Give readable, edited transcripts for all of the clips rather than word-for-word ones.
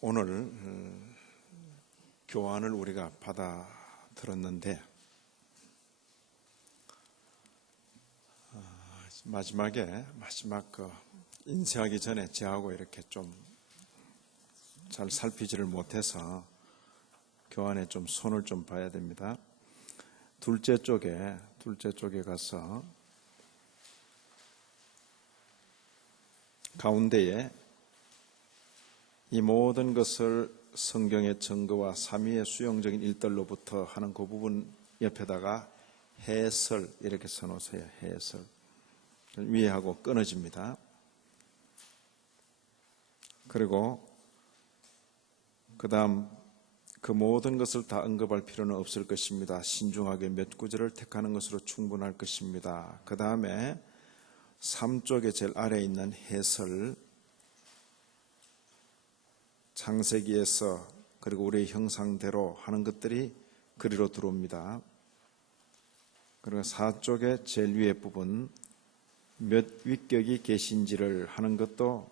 오늘 교환을 우리가 받아 들었는데 마지막 인쇄하기 전에 저하고 이렇게 좀 잘 살피지를 못해서 교환에 좀 손을 좀 봐야 됩니다. 둘째 쪽에 가서 가운데에 이 모든 것을 성경의 증거와 삼위의 수용적인 일들로부터 하는 그 부분 옆에다가 해설 이렇게 써놓으세요. 해설 위에 하고 끊어집니다. 그리고 그 다음 그 모든 것을 다 언급할 필요는 없을 것입니다. 신중하게 몇 구절을 택하는 것으로 충분할 것입니다. 그 다음에 3쪽에 제일 아래에 있는 해설, 창세기에서 그리고 우리의 형상대로 하는 것들이 그리로 들어옵니다. 그리고 4쪽의 제일 위에 부분, 몇 위격이 계신지를 하는 것도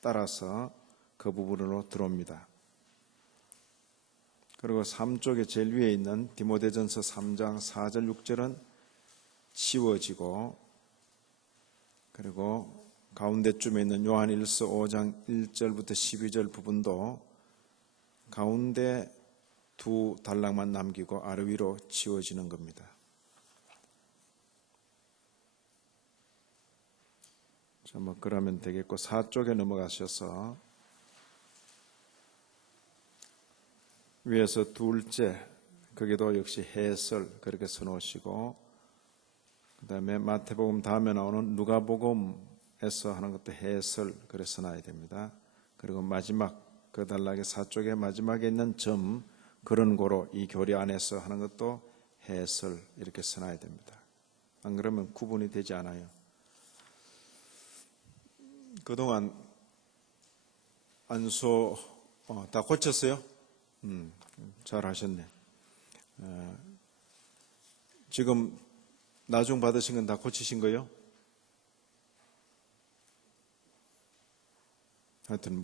따라서 그 부분으로 들어옵니다. 그리고 3쪽의 제일 위에 있는 디모데전서 3장 4절 6절은 치워지고, 그리고 가운데쯤에 있는 요한일서 5장 1절부터 12절 부분도 가운데 두 단락만 남기고 아래 위로 치워지는 겁니다. 자, 그러면 되겠고 4쪽에 넘어가셔서 위에서 둘째, 거기도 역시 해설 그렇게 써놓으시고, 그 다음에 마태복음 다음에 나오는 누가복음에서 하는 것도 해설 그렇게 써놔야 됩니다. 그리고 마지막 그 단락의 4쪽에 마지막에 있는 점, 그런 고로 이 교리 안에서 하는 것도 해설 이렇게 써놔야 됩니다. 안 그러면 구분이 되지 않아요. 그동안 안소 다 고쳤어요? 잘 하셨네. 지금 나중 받으신 건 다 고치신 거예요? 하여튼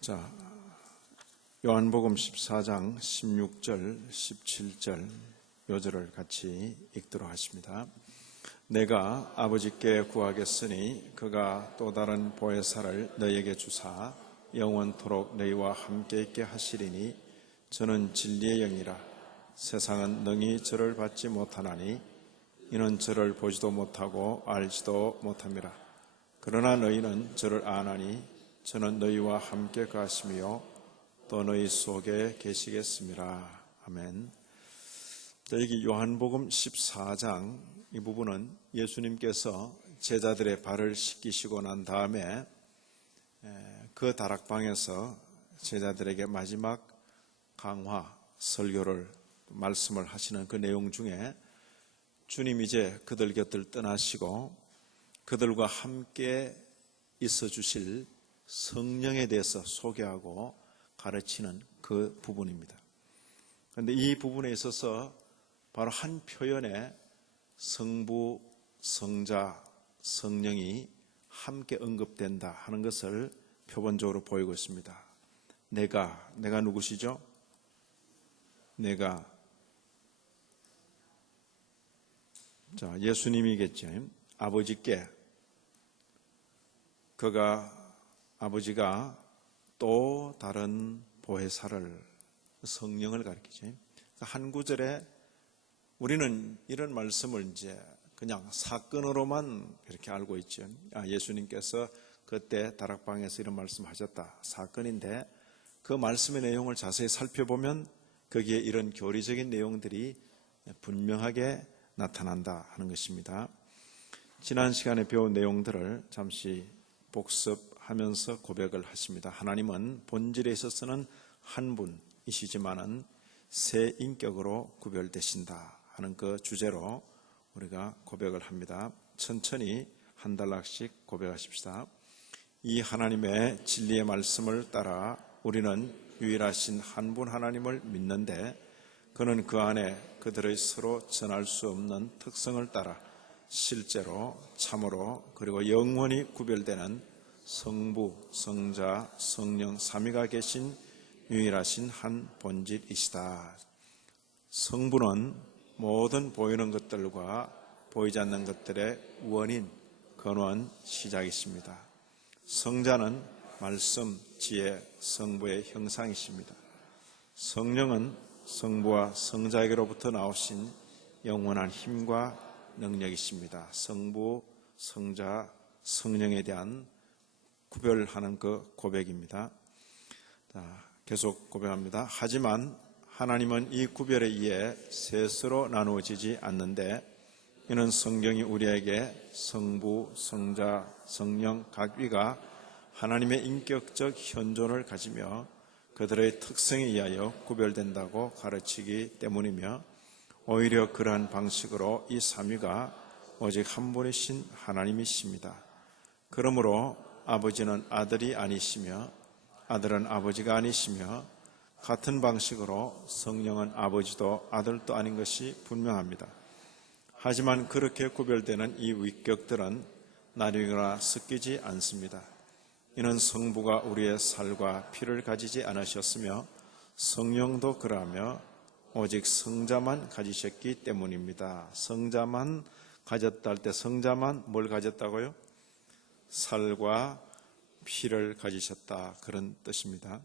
자, 요한복음 14장 16절 17절 요 절을 같이 읽도록 하십니다. 내가 아버지께 구하겠으니 그가 또 다른 보혜사를 너희에게 주사 영원토록 너희와 함께 있게 하시리니 저는 진리의 영이라. 세상은 능히 저를 받지 못하나니 이는 저를 보지도 못하고 알지도 못함이라. 그러나 너희는 저를 아나니 저는 너희와 함께 가시며 또 너희 속에 계시겠습니다. 아멘. 자, 여기 요한복음 14장 이 부분은 예수님께서 제자들의 발을 씻기시고 난 다음에 그 다락방에서 제자들에게 마지막 강화, 설교를 말씀을 하시는 그 내용 중에 주님 이제 그들 곁을 떠나시고 그들과 함께 있어 주실 성령에 대해서 소개하고 가르치는 그 부분입니다. 그런데 이 부분에 있어서 바로 한 표현에 성부, 성자, 성령이 함께 언급된다 하는 것을 표본적으로 보이고 있습니다. 내가 누구시죠? 내가 자, 예수님이겠죠. 아버지께 아버지가 또 다른 보혜사를 성령을 가리키죠. 한 구절에 우리는 이런 말씀을 이제 그냥 사건으로만 이렇게 알고 있죠. 예수님께서 그때 다락방에서 이런 말씀하셨다. 사건인데 그 말씀의 내용을 자세히 살펴보면 거기에 이런 교리적인 내용들이 분명하게 나타난다 하는 것입니다. 지난 시간에 배운 내용들을 잠시 복습하면서 고백을 하십니다. 하나님은 본질에 있어서는 한 분이시지만은 세 인격으로 구별되신다 하는 그 주제로 우리가 고백을 합니다. 천천히 한 단락씩 고백하십시다. 이 하나님의 진리의 말씀을 따라 우리는 유일하신 한 분 하나님을 믿는데 그는 그 안에 그들의 서로 전할 수 없는 특성을 따라 실제로 참으로 그리고 영원히 구별되는 성부, 성자, 성령 삼위가 계신 유일하신 한 본질이시다. 성부는 모든 보이는 것들과 보이지 않는 것들의 원인, 근원, 시작이십니다. 성자는 말씀, 지혜, 성부의 형상이십니다. 성령은 성부와 성자에게로부터 나오신 영원한 힘과 능력이십니다. 성부, 성자, 성령에 대한 구별하는 그 고백입니다. 계속 고백합니다. 하지만 하나님은 이 구별에 의해 셋으로 나누어지지 않는데 이는 성경이 우리에게 성부, 성자, 성령 각 위가 하나님의 인격적 현존을 가지며 그들의 특성에 의하여 구별된다고 가르치기 때문이며 오히려 그러한 방식으로 이 삼위가 오직 한 분이신 하나님이십니다. 그러므로 아버지는 아들이 아니시며 아들은 아버지가 아니시며 같은 방식으로 성령은 아버지도 아들도 아닌 것이 분명합니다. 하지만 그렇게 구별되는 이 위격들은 나뉘거나 섞이지 않습니다. 이는 성부가 우리의 살과 피를 가지지 않으셨으며 성령도 그러하며 오직 성자만 가지셨기 때문입니다. 성자만 가졌다 할 때 성자만 뭘 가졌다고요? 살과 피를 가지셨다, 그런 뜻입니다.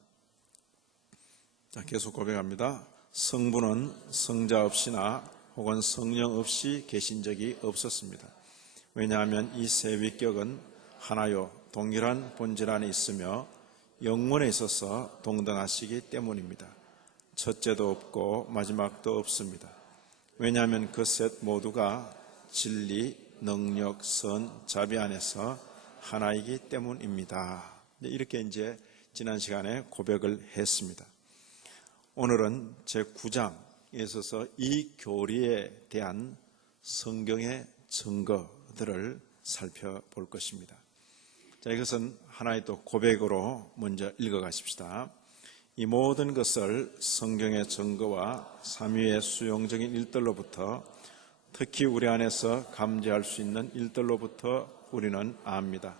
자, 계속 고백합니다. 성부는 성자 없이나 혹은 성령 없이 계신 적이 없었습니다. 왜냐하면 이 세 위격은 하나요 동일한 본질 안에 있으며 영원에 있어서 동등하시기 때문입니다. 첫째도 없고 마지막도 없습니다. 왜냐하면 그 셋 모두가 진리, 능력, 선, 자비 안에서 하나이기 때문입니다. 이렇게 이제 지난 시간에 고백을 했습니다. 오늘은 제9장에 있어서 이 교리에 대한 성경의 증거들을 살펴볼 것입니다. 자, 이것은 하나의 또 고백으로 먼저 읽어가십시다. 이 모든 것을 성경의 증거와 삼위의 수용적인 일들로부터, 특히 우리 안에서 감지할 수 있는 일들로부터 우리는 압니다.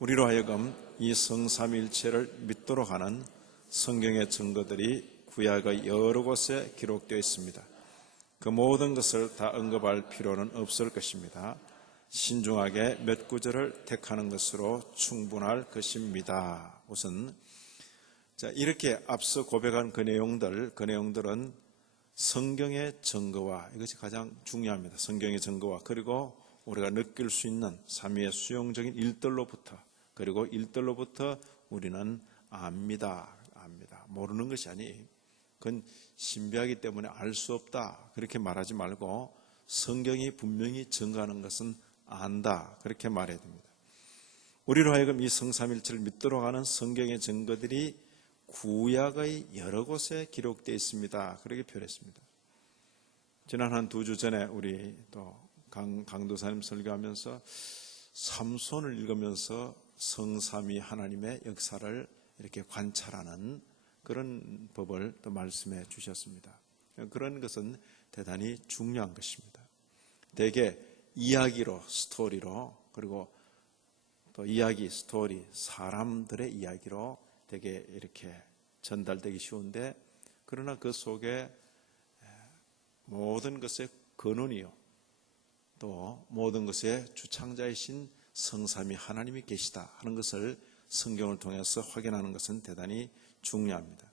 우리로 하여금 이 성삼위일체를 믿도록 하는 성경의 증거들이 구약의 여러 곳에 기록되어 있습니다. 그 모든 것을 다 언급할 필요는 없을 것입니다. 신중하게 몇 구절을 택하는 것으로 충분할 것입니다. 우선 이렇게 앞서 고백한 그 내용들은 성경의 증거와, 이것이 가장 중요합니다. 성경의 증거와, 그리고 우리가 느낄 수 있는 삼위의 수용적인 일들로부터, 그리고 일들로부터 우리는 압니다. 모르는 것이 아니, 그건 신비하기 때문에 알 수 없다, 그렇게 말하지 말고 성경이 분명히 증거하는 것은 안다, 그렇게 말해야 됩니다. 우리로 하여금 이 성삼일체를 믿도록 하는 성경의 증거들이 구약의 여러 곳에 기록되어 있습니다, 그렇게 표현했습니다. 지난 한 2주 전에 우리 또 강도사님 설교하면서 삼손을 읽으면서 성삼위 하나님의 역사를 이렇게 관찰하는 그런 법을 또 말씀해 주셨습니다. 그런 것은 대단히 중요한 것입니다. 대개 이야기로, 스토리로, 그리고 또 이야기, 스토리, 사람들의 이야기로 되게 이렇게 전달되기 쉬운데, 그러나 그 속에 모든 것의 근원이요, 또 모든 것의 주창자이신 성삼위 하나님이 계시다 하는 것을 성경을 통해서 확인하는 것은 대단히 중요합니다.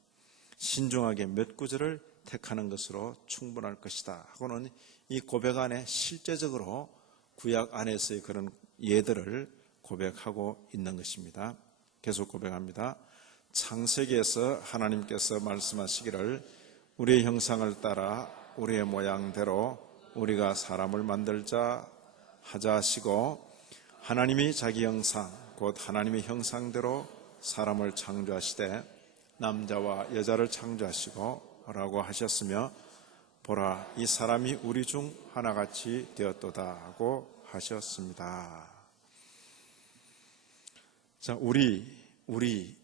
신중하게 몇 구절을 택하는 것으로 충분할 것이다 하고는 이 고백 안에 실제적으로 구약 안에서의 그런 예들을 고백하고 있는 것입니다. 계속 고백합니다. 창세기에서 하나님께서 말씀하시기를 우리의 형상을 따라 우리의 모양대로 우리가 사람을 만들자 하자 하시고, 하나님이 자기 형상 곧 하나님의 형상대로 사람을 창조하시되 남자와 여자를 창조하시고 라고 하셨으며, 보라 이 사람이 우리 중 하나같이 되었도다 하고 하셨습니다. 자,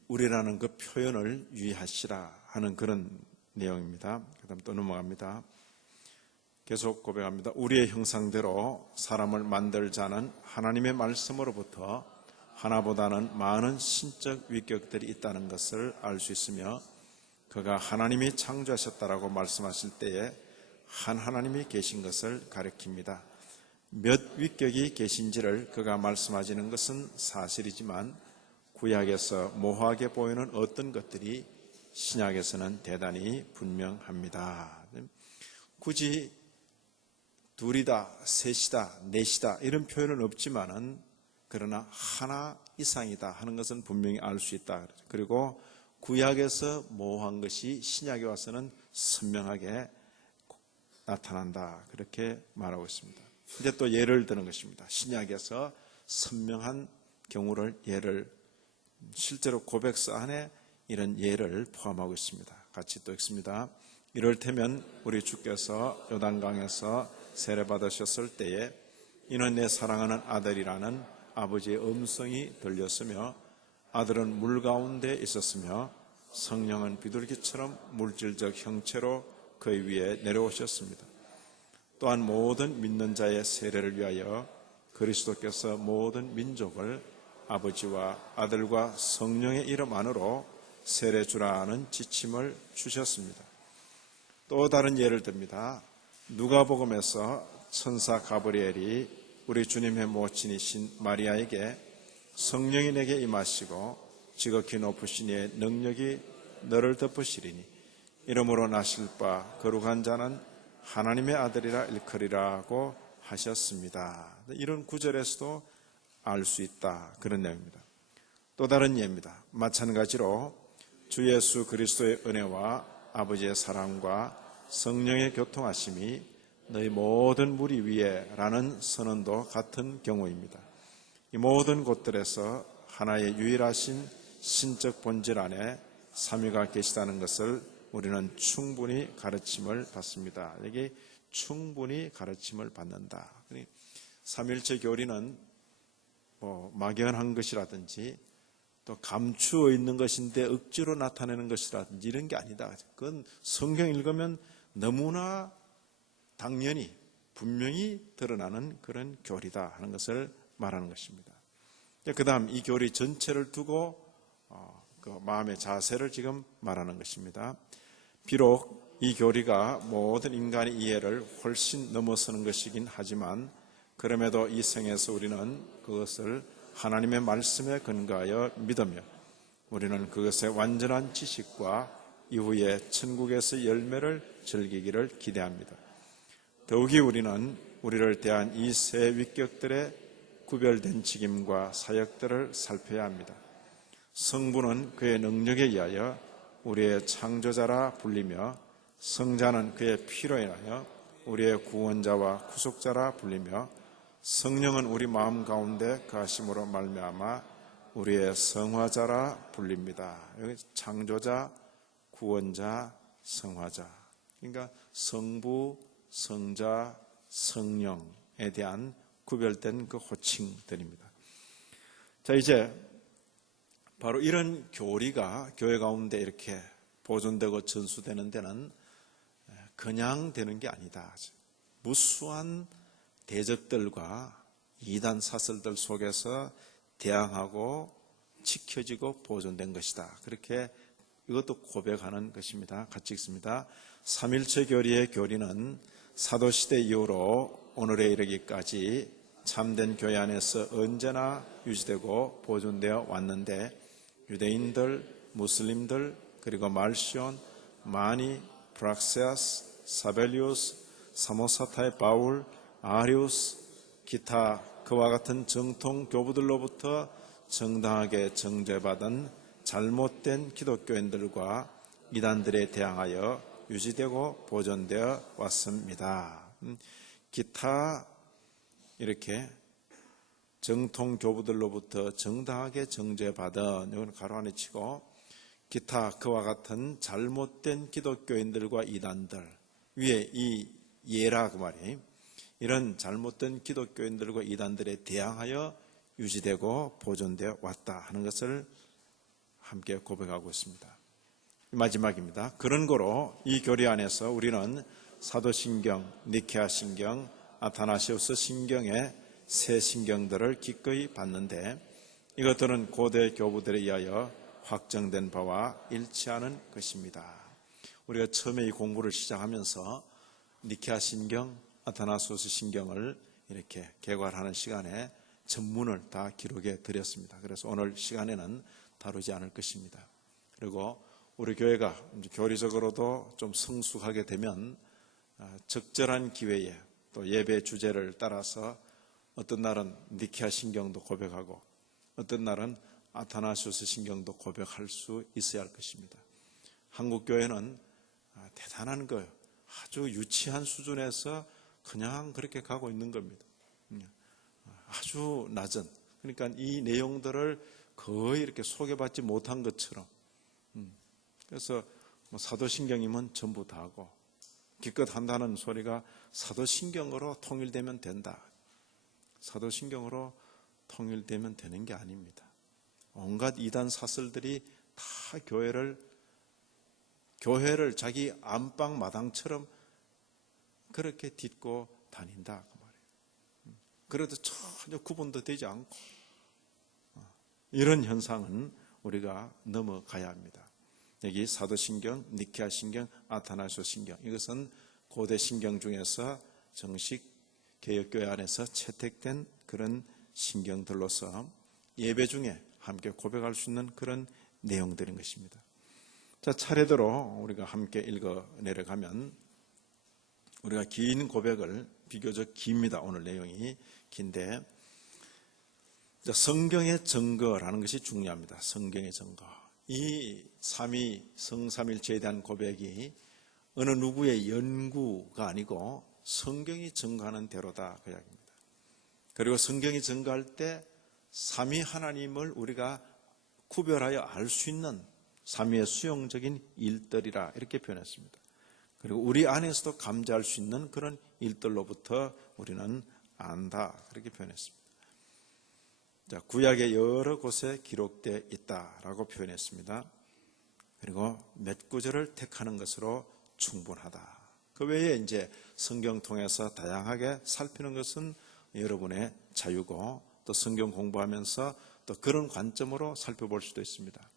우리라는 그 표현을 유의하시라 하는 그런 내용입니다. 그 다음 또 넘어갑니다. 계속 고백합니다. 우리의 형상대로 사람을 만들자는 하나님의 말씀으로부터 하나보다는 많은 신적 위격들이 있다는 것을 알 수 있으며, 그가 하나님이 창조하셨다라고 말씀하실 때에 한 하나님이 계신 것을 가리킵니다. 몇 위격이 계신지를 그가 말씀하시는 것은 사실이지만 구약에서 모호하게 보이는 어떤 것들이 신약에서는 대단히 분명합니다. 굳이 둘이다, 셋이다, 넷이다 이런 표현은 없지만은 그러나 하나 이상이다 하는 것은 분명히 알 수 있다. 그리고 구약에서 모호한 것이 신약에 와서는 선명하게 나타난다. 그렇게 말하고 있습니다. 이제 또 예를 드는 것입니다. 신약에서 선명한 경우를 예를 실제로 고백서 안에 이런 예를 포함하고 있습니다. 같이 또 읽습니다. 이럴테면 우리 주께서 요단강에서 세례받으셨을 때에 이는 내 사랑하는 아들이라는 아버지의 음성이 들렸으며 아들은 물 가운데 있었으며 성령은 비둘기처럼 물질적 형체로 그의 위에 내려오셨습니다. 또한 모든 믿는 자의 세례를 위하여 그리스도께서 모든 민족을 아버지와 아들과 성령의 이름 안으로 세례 주라는 지침을 주셨습니다. 또 다른 예를 듭니다. 누가복음에서 천사 가브리엘이 우리 주님의 모친이신 마리아에게 성령이 내게 임하시고 지극히 높으신 이의 능력이 너를 덮으시리니 이름으로 나실 바 거룩한 자는 하나님의 아들이라 일컬이라고 하셨습니다. 이런 구절에서도 알 수 있다. 그런 내용입니다. 또 다른 예입니다. 마찬가지로 주 예수 그리스도의 은혜와 아버지의 사랑과 성령의 교통하심이 너희 모든 무리 위에 라는 선언도 같은 경우입니다. 이 모든 곳들에서 하나의 유일하신 신적 본질 안에 삼위가 계시다는 것을 우리는 충분히 가르침을 받습니다. 여기 충분히 가르침을 받는다. 삼일체 교리는 막연한 것이라든지 또 감추어 있는 것인데 억지로 나타내는 것이라든지 이런 게 아니다. 그건 성경 읽으면 너무나 당연히 분명히 드러나는 그런 교리다 하는 것을 말하는 것입니다. 그 다음 이 교리 전체를 두고 그 마음의 자세를 지금 말하는 것입니다. 비록 이 교리가 모든 인간의 이해를 훨씬 넘어서는 것이긴 하지만 그럼에도 이 생에서 우리는 그것을 하나님의 말씀에 근거하여 믿으며 우리는 그것의 완전한 지식과 이후에 천국에서 열매를 즐기기를 기대합니다. 더욱이 우리는 우리를 대한 이 세 위격들의 구별된 직임과 사역들을 살펴야 합니다. 성부는 그의 능력에 의하여 우리의 창조자라 불리며 성자는 그의 피로 인하여 우리의 구원자와 구속자라 불리며 성령은 우리 마음 가운데 거하심으로 말미암아 우리의 성화자라 불립니다. 여기 창조자, 구원자, 성화자. 그러니까 성부, 성자, 성령에 대한 구별된 그 호칭들입니다. 자, 이제 바로 이런 교리가 교회 가운데 이렇게 보존되고 전수되는 데는 그냥 되는 게 아니다. 무수한 대적들과 이단 사설들 속에서 대항하고 지켜지고 보존된 것이다. 그렇게 이것도 고백하는 것입니다. 같이 읽습니다. 삼일체 교리의 교리는 사도시대 이후로 오늘에 이르기까지 참된 교회 안에서 언제나 유지되고 보존되어 왔는데 유대인들, 무슬림들, 그리고 말시온, 마니, 브락세아스, 사벨리우스, 사모사타의 바울, 아리우스, 기타 그와 같은 정통 교부들로부터 정당하게 정죄받은 잘못된 기독교인들과 이단들에 대항하여 유지되고 보존되어 왔습니다. 기타 이렇게 정통 교부들로부터 정당하게 정죄받은, 이건 가로 안에 치고 기타 그와 같은 잘못된 기독교인들과 이단들 위에 이 예라 그 말이에요. 이런 잘못된 기독교인들과 이단들에 대항하여 유지되고 보존되어 왔다 하는 것을 함께 고백하고 있습니다. 마지막입니다. 그런 거로 이 교리 안에서 우리는 사도신경, 니케아신경, 아타나시우스 신경의 새 신경들을 기꺼이 받는데 이것들은 고대 교부들에 의하여 확정된 바와 일치하는 것입니다. 우리가 처음에 이 공부를 시작하면서 니케아 신경, 아타나시우스 신경을 이렇게 개괄하는 시간에 전문을 다 기록해 드렸습니다. 그래서 오늘 시간에는 다루지 않을 것입니다. 그리고 우리 교회가 교리적으로도 좀 성숙하게 되면 적절한 기회에 또 예배 주제를 따라서 어떤 날은 니케아 신경도 고백하고 어떤 날은 아타나시우스 신경도 고백할 수 있어야 할 것입니다. 한국 교회는 대단한 거예요. 아주 유치한 수준에서 그냥 그렇게 가고 있는 겁니다. 아주 낮은. 그러니까 이 내용들을 거의 이렇게 소개받지 못한 것처럼. 그래서 사도신경이면 전부 다 하고 기껏 한다는 소리가 사도신경으로 통일되면 된다. 사도신경으로 통일되면 되는 게 아닙니다. 온갖 이단 사설들이 다 교회를 자기 안방 마당처럼 그렇게 딛고 다닌다 그 말이에요. 그래도 전혀 구분도 되지 않고 이런 현상은 우리가 넘어가야 합니다. 여기 사도신경, 니케아신경, 아타나시우스 신경 이것은 고대 신경 중에서 정식 개혁교회 안에서 채택된 그런 신경들로서 예배 중에 함께 고백할 수 있는 그런 내용들인 것입니다. 자, 차례대로 우리가 함께 읽어 내려가면 우리가 긴 고백을 비교적 깁니다. 오늘 내용이 긴데 성경의 증거라는 것이 중요합니다. 성경의 증거. 이 성삼일체에 대한 고백이 어느 누구의 연구가 아니고 성경이 증거하는 대로다 그 이야기입니다. 그리고 성경이 증거할 때 삼위 하나님을 우리가 구별하여 알 수 있는 삼위의 수용적인 일들이라 이렇게 표현했습니다. 그리고 우리 안에서도 감지할 수 있는 그런 일들로부터 우리는 안다 그렇게 표현했습니다. 자, 구약의 여러 곳에 기록되어 있다라고 표현했습니다. 그리고 몇 구절을 택하는 것으로 충분하다. 그 외에 이제 성경 통해서 다양하게 살피는 것은 여러분의 자유고 또 성경 공부하면서 또 그런 관점으로 살펴볼 수도 있습니다.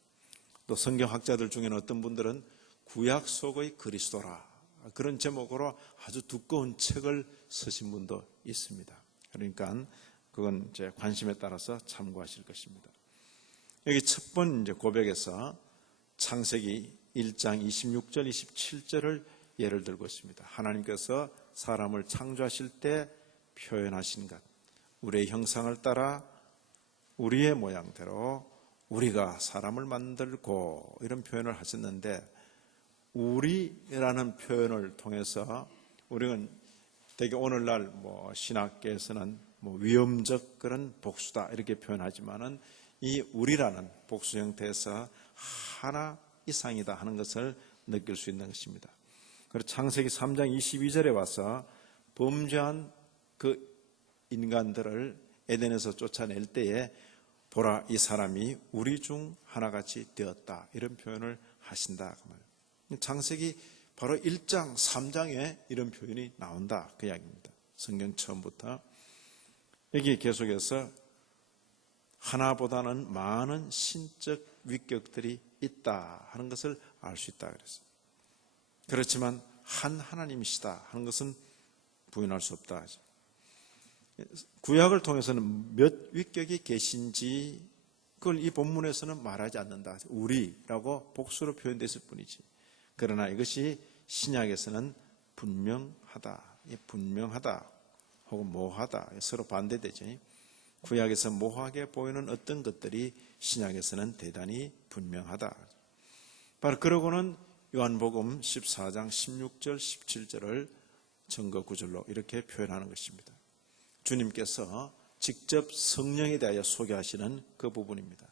또 성경학자들 중에는 어떤 분들은 구약 속의 그리스도라 그런 제목으로 아주 두꺼운 책을 쓰신 분도 있습니다. 그러니까 그건 이제 관심에 따라서 참고하실 것입니다. 여기 첫 번째 고백에서 창세기 1장 26절 27절을 예를 들고 있습니다. 하나님께서 사람을 창조하실 때 표현하신 것, 우리의 형상을 따라 우리의 모양대로 우리가 사람을 만들고 이런 표현을 하셨는데 우리라는 표현을 통해서 우리는 되게 오늘날 신학계에서는 위험적 그런 복수다 이렇게 표현하지만은 이 우리라는 복수 형태에서 하나 이상이다 하는 것을 느낄 수 있는 것입니다. 그리고 창세기 3장 22절에 와서 범죄한 그 인간들을 에덴에서 쫓아낼 때에 보라 이 사람이 우리 중 하나같이 되었다 이런 표현을 하신다 그 말이에요. 창세기 바로 1장 3장에 이런 표현이 나온다 그 이야기입니다. 성경 처음부터 여기 계속해서 하나보다는 많은 신적 위격들이 있다 하는 것을 알 수 있다 그랬어요. 그렇지만 한 하나님이시다 하는 것은 부인할 수 없다. 구약을 통해서는 몇 위격이 계신지 그걸 이 본문에서는 말하지 않는다. 우리라고 복수로 표현됐을 뿐이지. 그러나 이것이 신약에서는 분명하다. 분명하다 혹은 모호하다. 서로 반대되죠. 구약에서 모호하게 보이는 어떤 것들이 신약에서는 대단히 분명하다. 바로 그러고는 요한복음 14장 16절 17절을 증거 구절로 이렇게 표현하는 것입니다. 주님께서 직접 성령에 대하여 소개하시는 그 부분입니다.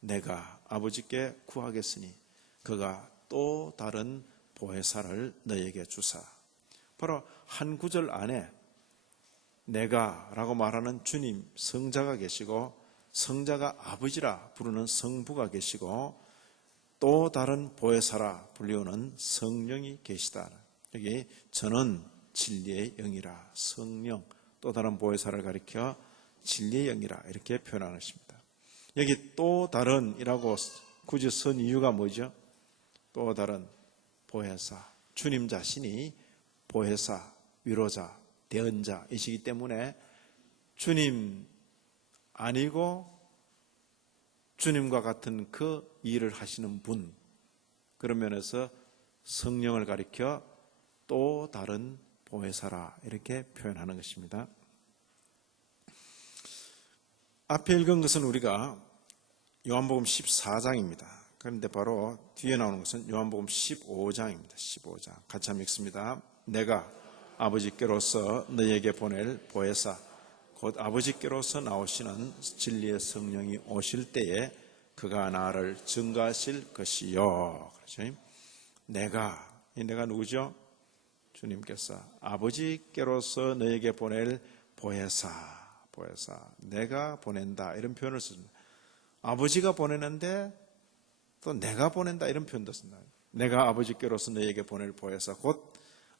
내가 아버지께 구하겠으니 그가 또 다른 보혜사를 너에게 주사. 바로 한 구절 안에 내가라고 말하는 주님 성자가 계시고 성자가 아버지라 부르는 성부가 계시고 또 다른 보혜사라 불리우는 성령이 계시다. 여기 저는 진리의 영이라, 성령, 또 다른 보혜사를 가리켜 진리의 영이라 이렇게 표현하는 것입니다. 여기 또 다른이라고 굳이 쓴 이유가 뭐죠? 또 다른 보혜사, 주님 자신이 보혜사, 위로자, 대언자이시기 때문에 주님 아니고 주님과 같은 그 일을 하시는 분, 그런 면에서 성령을 가리켜 또 다른 보혜사라 이렇게 표현하는 것입니다. 앞에 읽은 것은 우리가 요한복음 14장입니다. 그런데 바로 뒤에 나오는 것은 요한복음 15장입니다. 15장 같이 한번 읽습니다. 내가 아버지께로서 너희에게 보낼 보혜사 곧 아버지께로서 나오시는 진리의 성령이 오실 때에 그가 나를 증거하실 것이요. 그렇죠? 내가 누구죠? 주님께서 아버지께로서 너희에게 보낼 보혜사, 내가 보낸다 이런 표현을 씁니다. 아버지가 보내는데 또 내가 보낸다 이런 표현도 씁니다. 내가 아버지께로서 너희에게 보낼 보혜사 곧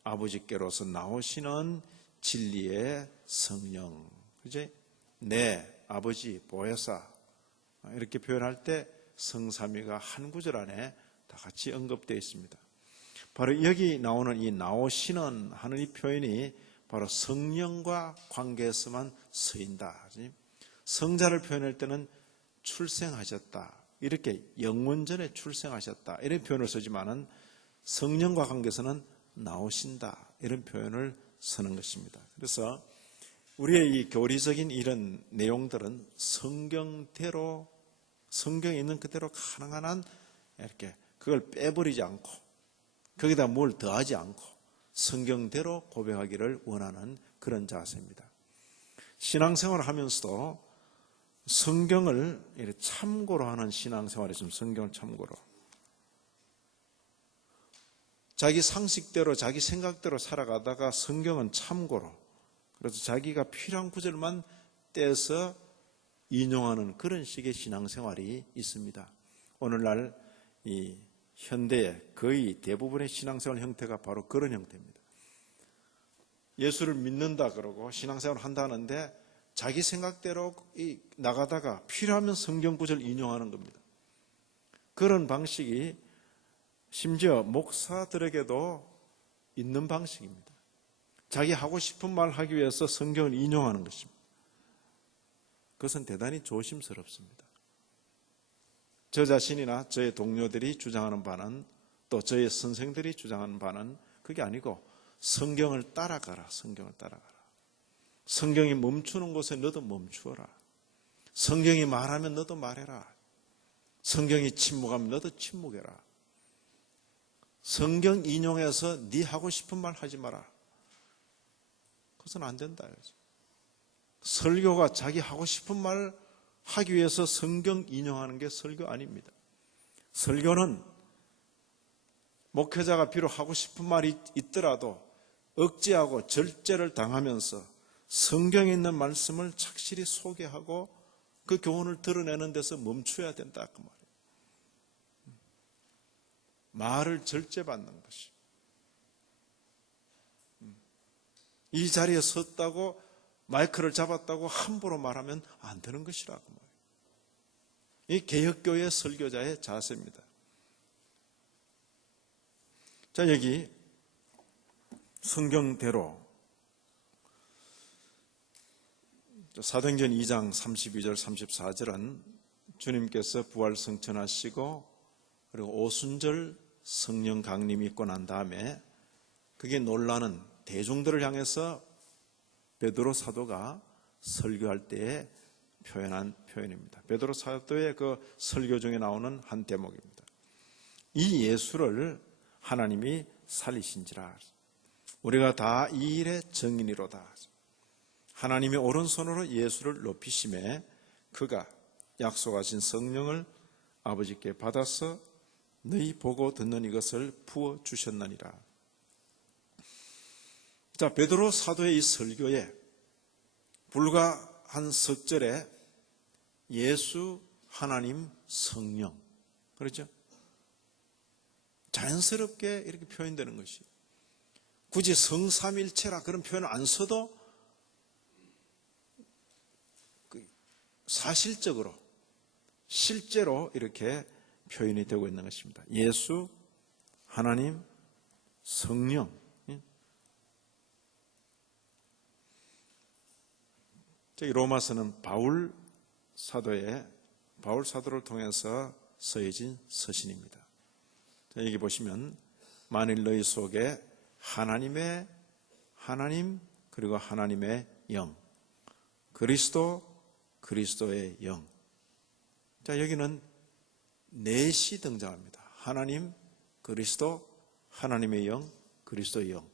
아버지께로서 나오시는 진리의 성령. 그죠? 내 아버지 보혜사 이렇게 표현할 때 성삼위가 한 구절 안에 다 같이 언급되어 있습니다. 바로 여기 나오는 이 나오시는 하는 이 표현이 바로 성령과 관계에서만 쓰인다. 성자를 표현할 때는 출생하셨다, 이렇게 영원 전에 출생하셨다 이런 표현을 쓰지만은 성령과 관계에서는 나오신다 이런 표현을 쓰는 것입니다. 그래서 우리의 이 교리적인 이런 내용들은 성경대로, 성경에 있는 그대로 가능한 한 이렇게 그걸 빼버리지 않고 거기다 뭘 더하지 않고 성경대로 고백하기를 원하는 그런 자세입니다. 신앙생활을 하면서도 성경을 참고로 하는 신앙생활이 있으면 성경을 참고로, 자기 상식대로 자기 생각대로 살아가다가 성경은 참고로, 그래서 자기가 필요한 구절만 떼서 인용하는 그런 식의 신앙생활이 있습니다. 오늘날 이 현대의 거의 대부분의 신앙생활 형태가 바로 그런 형태입니다. 예수를 믿는다 그러고 신앙생활을 한다는데 자기 생각대로 나가다가 필요하면 성경 구절 인용하는 겁니다. 그런 방식이 심지어 목사들에게도 있는 방식입니다. 자기 하고 싶은 말 하기 위해서 성경을 인용하는 것입니다. 그것은 대단히 조심스럽습니다. 저 자신이나 저의 동료들이 주장하는 바는, 또 저의 선생들이 주장하는 바는 그게 아니고 성경을 따라가라. 성경을 따라가라. 성경이 멈추는 곳에 너도 멈추어라. 성경이 말하면 너도 말해라. 성경이 침묵하면 너도 침묵해라. 성경 인용해서 네 하고 싶은 말 하지 마라. 그것은 안 된다. 설교가 자기 하고 싶은 말 하기 위해서 성경 인용하는 게 설교 아닙니다. 설교는 목회자가 비록 하고 싶은 말이 있더라도 억제하고 절제를 당하면서 성경에 있는 말씀을 착실히 소개하고 그 교훈을 드러내는 데서 멈춰야 된다 그 말이에요. 말을 절제받는 것이, 이 자리에 섰다고 마이크를 잡았다고 함부로 말하면 안 되는 것이라고 말이에요. 이 개혁교회 설교자의 자세입니다. 자, 여기 성경대로 사도행전 2장 32절 34절은 주님께서 부활 성천하시고 그리고 오순절 성령 강림이 있고 난 다음에 그게 놀라는 대중들을 향해서 베드로 사도가 설교할 때에 표현한 표현입니다. 베드로 사도의 그 설교 중에 나오는 한 대목입니다. 이 예수를 하나님이 살리신지라 우리가 다 이 일의 증인이로다. 하나님의 오른손으로 예수를 높이심에 그가 약속하신 성령을 아버지께 받아서 너희 보고 듣는 이것을 부어주셨느니라. 자, 베드로 사도의 이 설교에 불과 한 석 절에 예수, 하나님, 성령, 그렇죠? 자연스럽게 이렇게 표현되는 것이 굳이 성삼일체라 그런 표현을 안 써도 사실적으로 실제로 이렇게 표현이 되고 있는 것입니다. 예수, 하나님, 성령. 저기 로마서는 바울 사도를 통해서 써진 서신입니다. 여기 보시면 만일 너희 속에 하나님 그리고 하나님의 영, 그리스도의 영. 자, 여기는 넷이 등장합니다. 하나님, 그리스도, 하나님의 영, 그리스도의 영.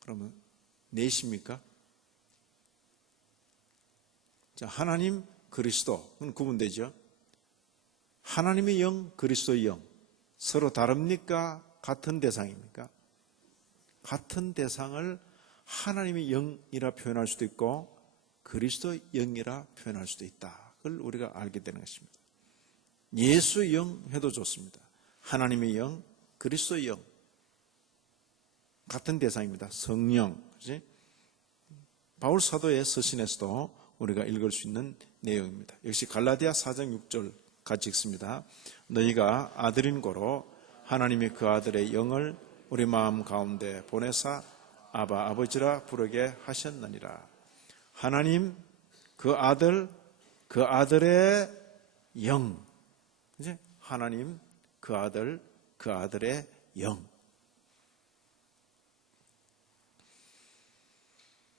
그러면 넷입니까? 자, 하나님, 그리스도는 구분되죠. 하나님의 영, 그리스도의 영. 서로 다릅니까? 같은 대상입니까? 같은 대상을 하나님의 영이라 표현할 수도 있고 그리스도의 영이라 표현할 수도 있다. 그걸 우리가 알게 되는 것입니다. 예수의 영 해도 좋습니다. 하나님의 영, 그리스도의 영. 같은 대상입니다. 성령. 그렇지? 바울 사도의 서신에서도 우리가 읽을 수 있는 내용입니다. 역시 갈라디아 4장 6절 같이 읽습니다. 너희가 아들인 고로 하나님이 그 아들의 영을 우리 마음 가운데 보내사 아바 아버지라 부르게 하셨느니라. 하나님 그 아들의 영. 이제 하나님 그 아들의 영.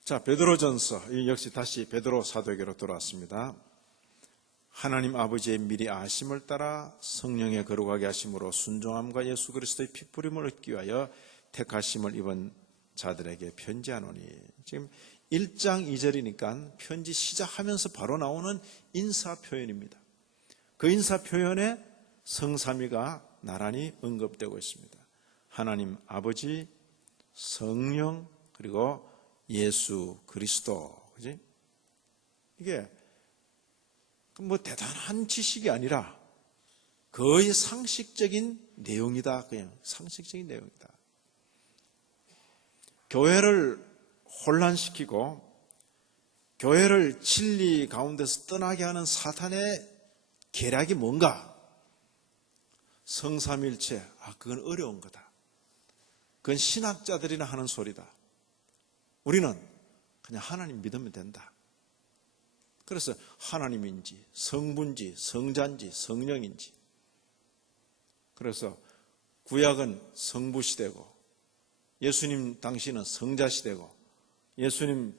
자, 베드로전서 역시 다시 베드로 사도에게로 돌아왔습니다. 하나님 아버지의 미리 아심을 따라 성령의 거룩하게 하심으로 순종함과 예수 그리스도의 피부림을 얻기 위하여 택하심을 입은 자들에게 편지하노니. 지금 1장 2절이니까 편지 시작하면서 바로 나오는 인사 표현입니다. 그 인사 표현에 성삼위가 나란히 언급되고 있습니다. 하나님 아버지, 성령, 그리고 예수 그리스도. 그지? 이게 뭐 대단한 지식이 아니라 거의 상식적인 내용이다. 그냥 상식적인 내용이다. 교회를 혼란시키고 교회를 진리 가운데서 떠나게 하는 사탄의 계략이 뭔가? 성삼일체. 그건 어려운 거다. 그건 신학자들이나 하는 소리다. 우리는 그냥 하나님 믿으면 된다. 그래서 하나님인지 성부인지 성자인지 성령인지. 그래서 구약은 성부 시대고 예수님 당시는 성자 시대고 예수님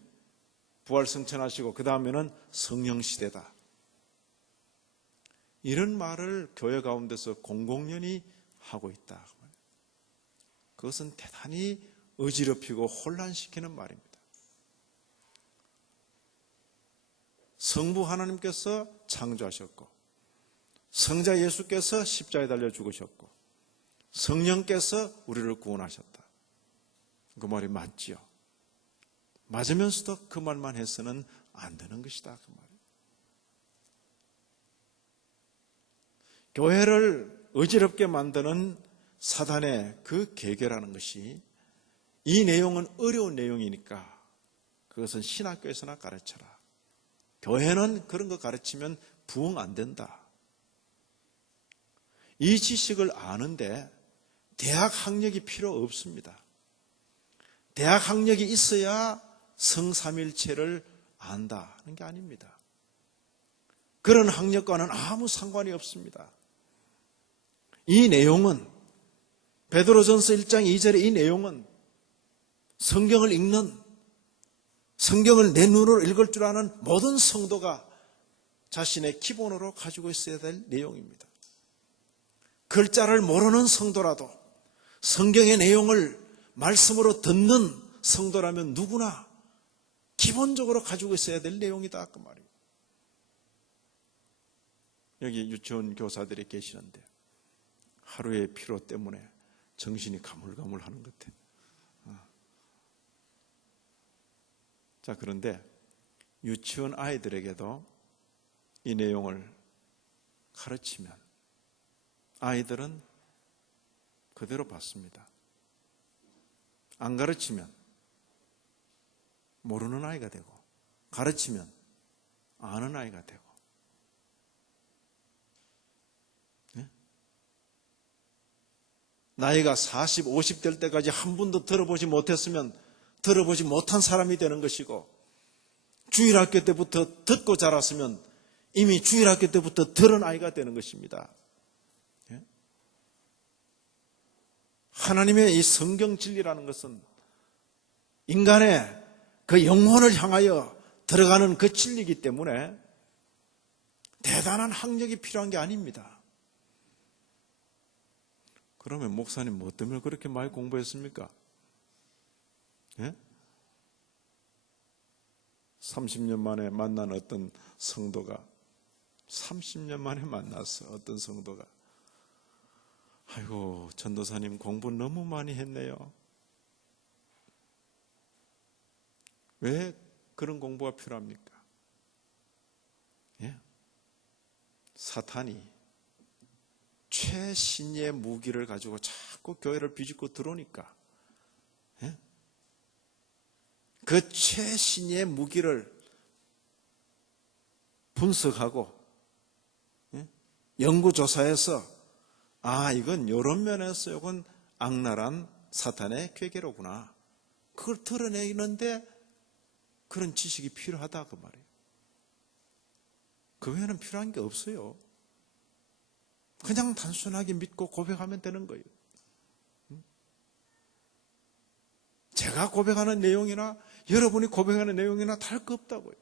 부활 승천하시고 그 다음에는 성령 시대다. 이런 말을 교회 가운데서 공공연히 하고 있다. 그것은 대단히 어지럽히고 혼란시키는 말입니다. 성부 하나님께서 창조하셨고 성자 예수께서 십자가에 달려 죽으셨고 성령께서 우리를 구원하셨다. 그 말이 맞지요. 맞으면서도 그 말만 해서는 안 되는 것이다. 그 말이. 교회를 어지럽게 만드는 사단의 그 계계라는 것이 이 내용은 어려운 내용이니까 그것은 신학교에서나 가르쳐라. 교회는 그런 거 가르치면 부흥 안 된다. 이 지식을 아는데 대학 학력이 필요 없습니다. 대학 학력이 있어야 성삼일체를 안다는 게 아닙니다. 그런 학력과는 아무 상관이 없습니다. 이 내용은 베드로전서 1장 2절의 이 내용은 성경을 읽는 성경을 내 눈으로 읽을 줄 아는 모든 성도가 자신의 기본으로 가지고 있어야 될 내용입니다. 글자를 모르는 성도라도 성경의 내용을 말씀으로 듣는 성도라면 누구나 기본적으로 가지고 있어야 될 내용이다. 그 말이에요. 여기 유치원 교사들이 계시는데 하루의 피로 때문에 정신이 가물가물하는 것 같아요. 자, 그런데 유치원 아이들에게도 이 내용을 가르치면 아이들은 그대로 받습니다. 안 가르치면 모르는 아이가 되고, 가르치면 아는 아이가 되고. 네? 나이가 40, 50 될 때까지 한 번도 들어보지 못했으면 들어보지 못한 사람이 되는 것이고, 주일학교 때부터 듣고 자랐으면 이미 주일학교 때부터 들은 아이가 되는 것입니다. 예? 하나님의 이 성경 진리라는 것은 인간의 그 영혼을 향하여 들어가는 그 진리이기 때문에 대단한 학력이 필요한 게 아닙니다. 그러면 목사님 뭐 때문에 그렇게 많이 공부했습니까? 예? 30년 만에 만난 어떤 성도가 30년 만에 만났어. 어떤 성도가 아이고 전도사님 공부 너무 많이 했네요. 왜 그런 공부가 필요합니까? 예? 사탄이 최신의 무기를 가지고 자꾸 교회를 비집고 들어오니까, 예? 그 최신의 무기를 분석하고, 예? 연구조사해서 이건 이런 면에서 이건 악랄한 사탄의 괴계로구나, 그걸 드러내는데 그런 지식이 필요하다 그 말이에요. 그 외에는 필요한 게 없어요. 그냥 단순하게 믿고 고백하면 되는 거예요. 제가 고백하는 내용이나 여러분이 고백하는 내용이나 다를 거 없다고요.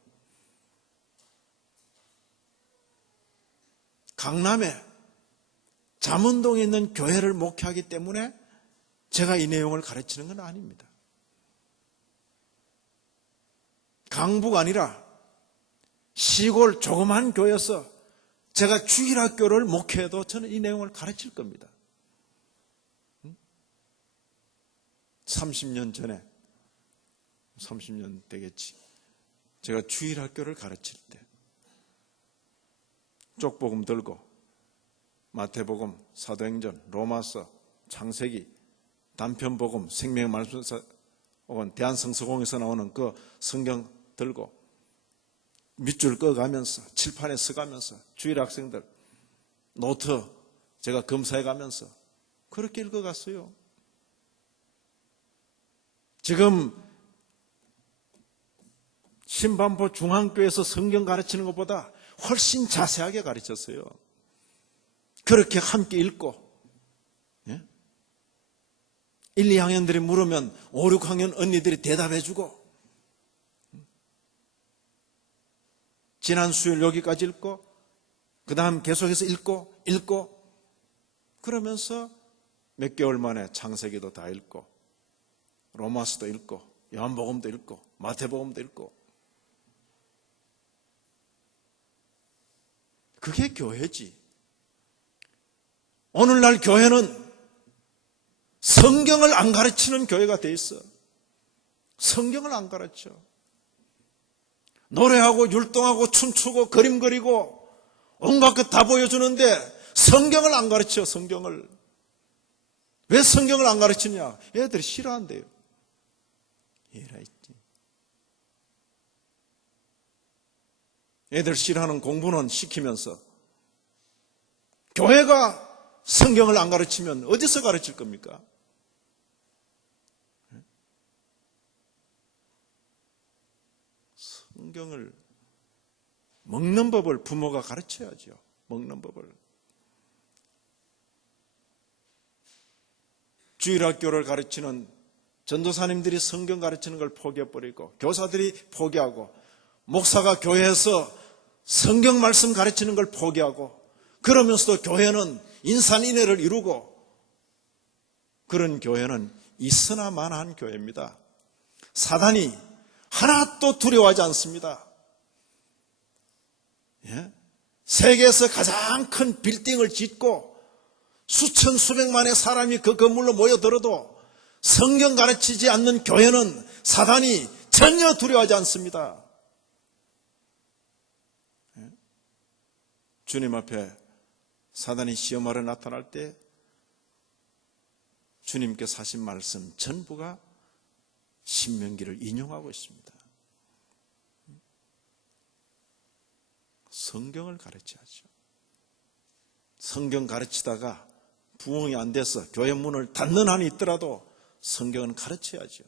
강남에 잠원동에 있는 교회를 목회하기 때문에 제가 이 내용을 가르치는 건 아닙니다. 강북 아니라 시골 조그만 교회에서 제가 주일학교를 목회해도 저는 이 내용을 가르칠 겁니다. 30년 전에, 30년 되겠지, 제가 주일학교를 가르칠 때 쪽복음 들고 마태복음, 사도행전, 로마서, 창세기, 단편복음, 생명의 말씀서 혹은 대한성서공에서 나오는 그 성경 들고 밑줄 꺼가면서 칠판에 써가면서 주일 학생들 노트 제가 검사해가면서 그렇게 읽어갔어요. 지금 신반포 중앙교회에서 성경 가르치는 것보다 훨씬 자세하게 가르쳤어요. 그렇게 함께 읽고, 예? 1, 2학년들이 물으면 5, 6학년 언니들이 대답해주고, 지난 수요일 여기까지 읽고 그 다음 계속해서 읽고 그러면서 몇 개월 만에 창세기도 다 읽고 로마서도 읽고 요한복음도 읽고 마태복음도 읽고. 그게 교회지. 오늘날 교회는 성경을 안 가르치는 교회가 돼 있어. 성경을 안 가르쳐. 노래하고 율동하고 춤추고 그림 그리고 온갖 것 다 보여주는데 성경을 안 가르쳐. 성경을. 왜 성경을 안 가르치냐? 애들이 싫어한대요. 애들 싫어하는 공부는 시키면서 교회가 성경을 안 가르치면 어디서 가르칠 겁니까? 성경을 먹는 법을 부모가 가르쳐야죠. 먹는 법을. 주일학교를 가르치는 전도사님들이 성경 가르치는 걸 포기해버리고 교사들이 포기하고 목사가 교회에서 성경 말씀 가르치는 걸 포기하고 그러면서도 교회는 인산인해를 이루고 그런 교회는 있으나마나한 교회입니다. 사단이 하나도 두려워하지 않습니다. 예? 세계에서 가장 큰 빌딩을 짓고 수천 수백만의 사람이 그 건물로 모여들어도 성경 가르치지 않는 교회는 사단이 전혀 두려워하지 않습니다. 예? 주님 앞에 사단이 시험하러 나타날 때 주님께서 하신 말씀 전부가 신명기를 인용하고 있습니다. 성경을 가르쳐야죠. 성경 가르치다가 부흥이 안 돼서 교회 문을 닫는 한이 있더라도 성경은 가르쳐야죠.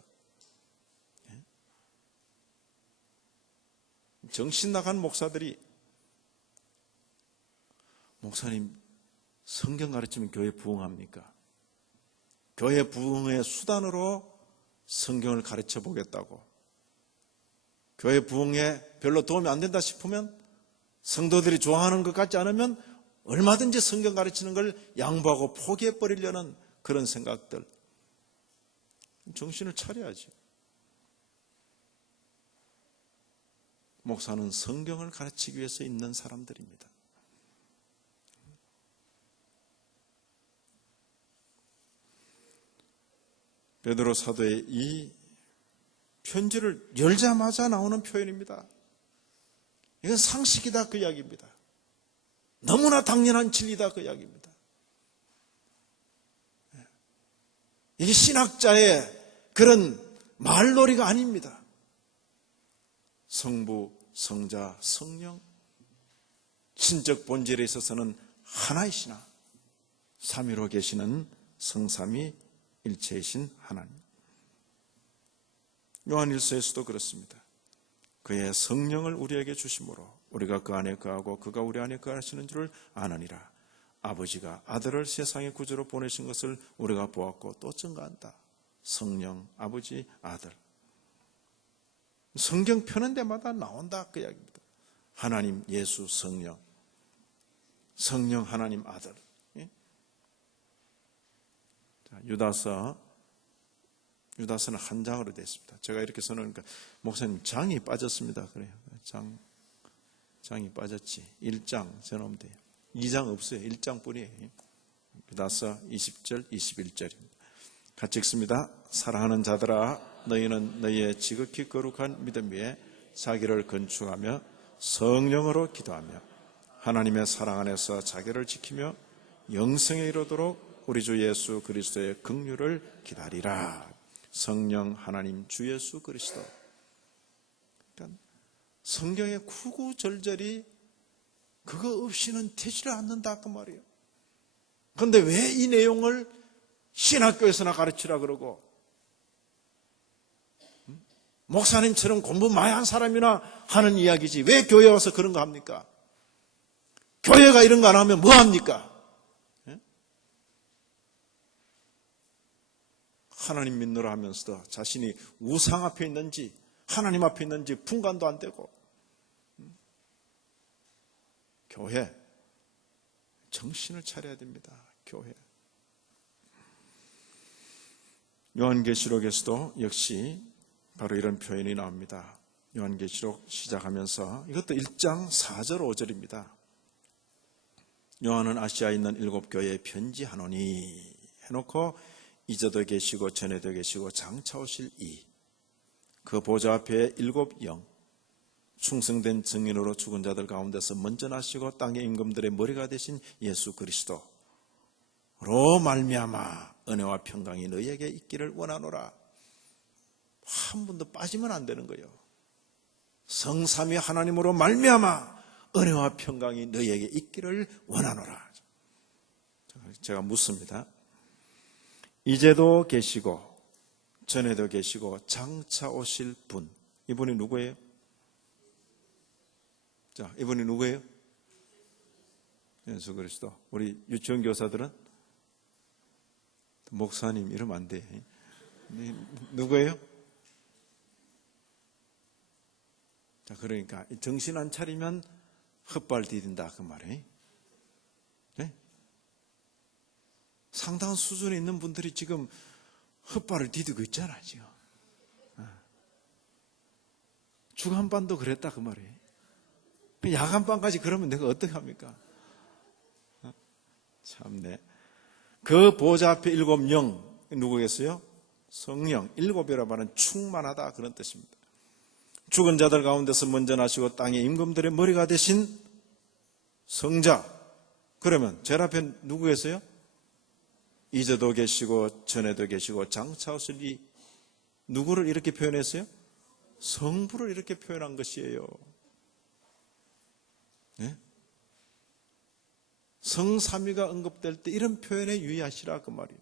정신 나간 목사들이 목사님 성경 가르치면 교회 부흥합니까? 교회 부흥의 수단으로 성경을 가르쳐 보겠다고. 교회 부흥에 별로 도움이 안 된다 싶으면 성도들이 좋아하는 것 같지 않으면 얼마든지 성경 가르치는 걸 양보하고 포기해 버리려는 그런 생각들. 정신을 차려야지. 목사는 성경을 가르치기 위해서 있는 사람들입니다. 베드로 사도의 이 편지를 열자마자 나오는 표현입니다. 이건 상식이다 그 이야기입니다. 너무나 당연한 진리다 그 이야기입니다. 이게 신학자의 그런 말놀이가 아닙니다. 성부, 성자, 성령, 신적 본질에 있어서는 하나이시나 삼위로 계시는 성삼위일체이신 하나님. 요한일서에서도 그렇습니다. 그의 성령을 우리에게 주심으로 우리가 그 안에 거하고 그가 우리 안에 거하시는 줄을 아느니라. 아버지가 아들을 세상의 구주로 보내신 것을 우리가 보았고 또 증거한다. 성령, 아버지, 아들. 성경 펴는 데마다 나온다 그 이야기입니다. 하나님, 예수, 성령. 성령, 하나님, 아들. 자, 유다서는 한 장으로 되어 있습니다. 제가 이렇게 선언하니까 목사님 장이 빠졌습니다. 그래요. 장이 빠졌지. 1장 전하면 돼요. 2장 없어요. 1장뿐이에요. 유다서 20절, 21절입니다. 같이 읽습니다. 사랑하는 자들아, 너희는 너희의 지극히 거룩한 믿음 위에 자기를 건축하며 성령으로 기도하며 하나님의 사랑 안에서 자기를 지키며 영생에 이르도록 우리 주 예수 그리스도의 긍휼을 기다리라. 성령 하나님 주 예수 그리스도. 그러니까 성경의 구구절절이 그거 없이는 되지를 않는다 그 말이에요. 그런데 왜 이 내용을 신학교에서나 가르치라 그러고 목사님처럼 공부 많이 한 사람이나 하는 이야기지 왜 교회 와서 그런 거 합니까? 교회가 이런 거 안 하면 뭐 합니까? 하나님 믿노라 하면서도 자신이 우상 앞에 있는지 하나님 앞에 있는지 분간도 안 되고. 교회 정신을 차려야 됩니다. 교회. 요한계시록에서도 역시 바로 이런 표현이 나옵니다. 요한계시록 시작하면서 이것도 1장 4절 5절입니다. 요한은 아시아에 있는 7교회에 편지하노니 해놓고 이제도 계시고 전에도 계시고 장차 오실 그 보좌 앞에 7 영 충성된 증인으로 죽은 자들 가운데서 먼저 나시고 땅의 임금들의 머리가 되신 예수 그리스도로 말미암아 은혜와 평강이 너희에게 있기를 원하노라. 한 분도 빠지면 안 되는 거예요. 성삼위 하나님으로 말미암아 은혜와 평강이 너희에게 있기를 원하노라. 제가 묻습니다. 이제도 계시고 전에도 계시고 장차 오실 분, 이분이 누구예요? 자, 이분이 누구예요? 예수 그리스도. 우리 유치원 교사들은 목사님 이러면 안 돼. 누구예요? 자, 그러니까 정신 안 차리면 헛발 디딘다 그 말이에요. 네? 상당한 수준에 있는 분들이 지금 헛발을 디디고 있잖아 지금. 주간반도 그랬다 그 말이에요. 야간반까지 그러면 내가 어떻게 합니까? 참네. 그 보좌 앞에 7 영 누구겠어요? 성령. 7이라 말은 충만하다 그런 뜻입니다. 죽은 자들 가운데서 먼저 나시고 땅의 임금들의 머리가 되신 성자. 그러면 제일 앞에 누구 계세요? 이제도 계시고 전에도 계시고 장차 오실 누구를 이렇게 표현했어요? 성부를 이렇게 표현한 것이에요. 네? 성삼위가 언급될 때 이런 표현에 유의하시라 그 말이에요.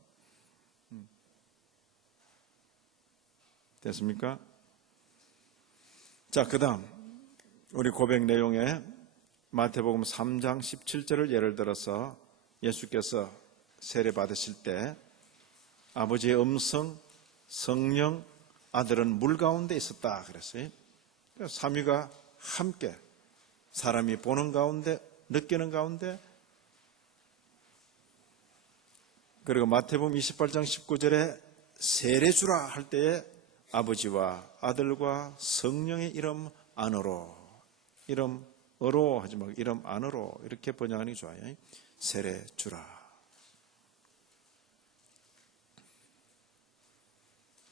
됐습니까? 자, 그 다음 우리 고백 내용에 마태복음 3장 17절을 예를 들어서 예수께서 세례 받으실 때 아버지의 음성, 성령, 아들은 물 가운데 있었다 그랬어요. 삼위가 함께 사람이 보는 가운데, 느끼는 가운데, 그리고 마태복음 28장 19절에 세례 주라 할 때에 아버지와 아들과 성령의 이름 안으로, 이름으로 하지 말고 이름 안으로 이렇게 번역하는 게 좋아요. 세례 주라.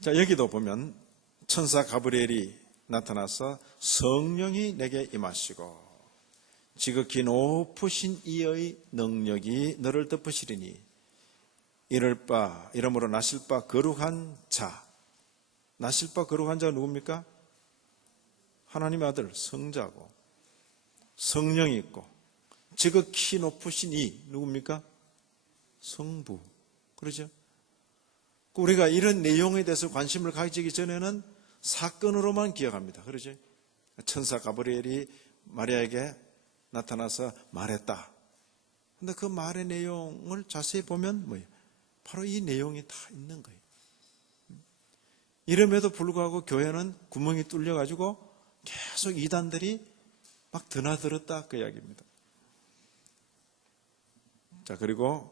자, 여기도 보면 천사 가브리엘이 나타나서 성령이 내게 임하시고 지극히 높으신 이의 능력이 너를 덮으시리니 이름으로 나실 바 거룩한 자. 나실 바 거룩한 자가 누굽니까? 하나님의 아들 성자고 성령이 있고 지극히 높으신 이 누굽니까? 성부. 그러죠? 우리가 이런 내용에 대해서 관심을 가지기 전에는 사건으로만 기억합니다. 그러죠? 천사 가브리엘이 마리아에게 나타나서 말했다. 그런데 그 말의 내용을 자세히 보면 뭐예요? 바로 이 내용이 다 있는 거예요. 이름에도 불구하고 교회는 구멍이 뚫려가지고 계속 이단들이 막 드나들었다 그 이야기입니다. 자, 그리고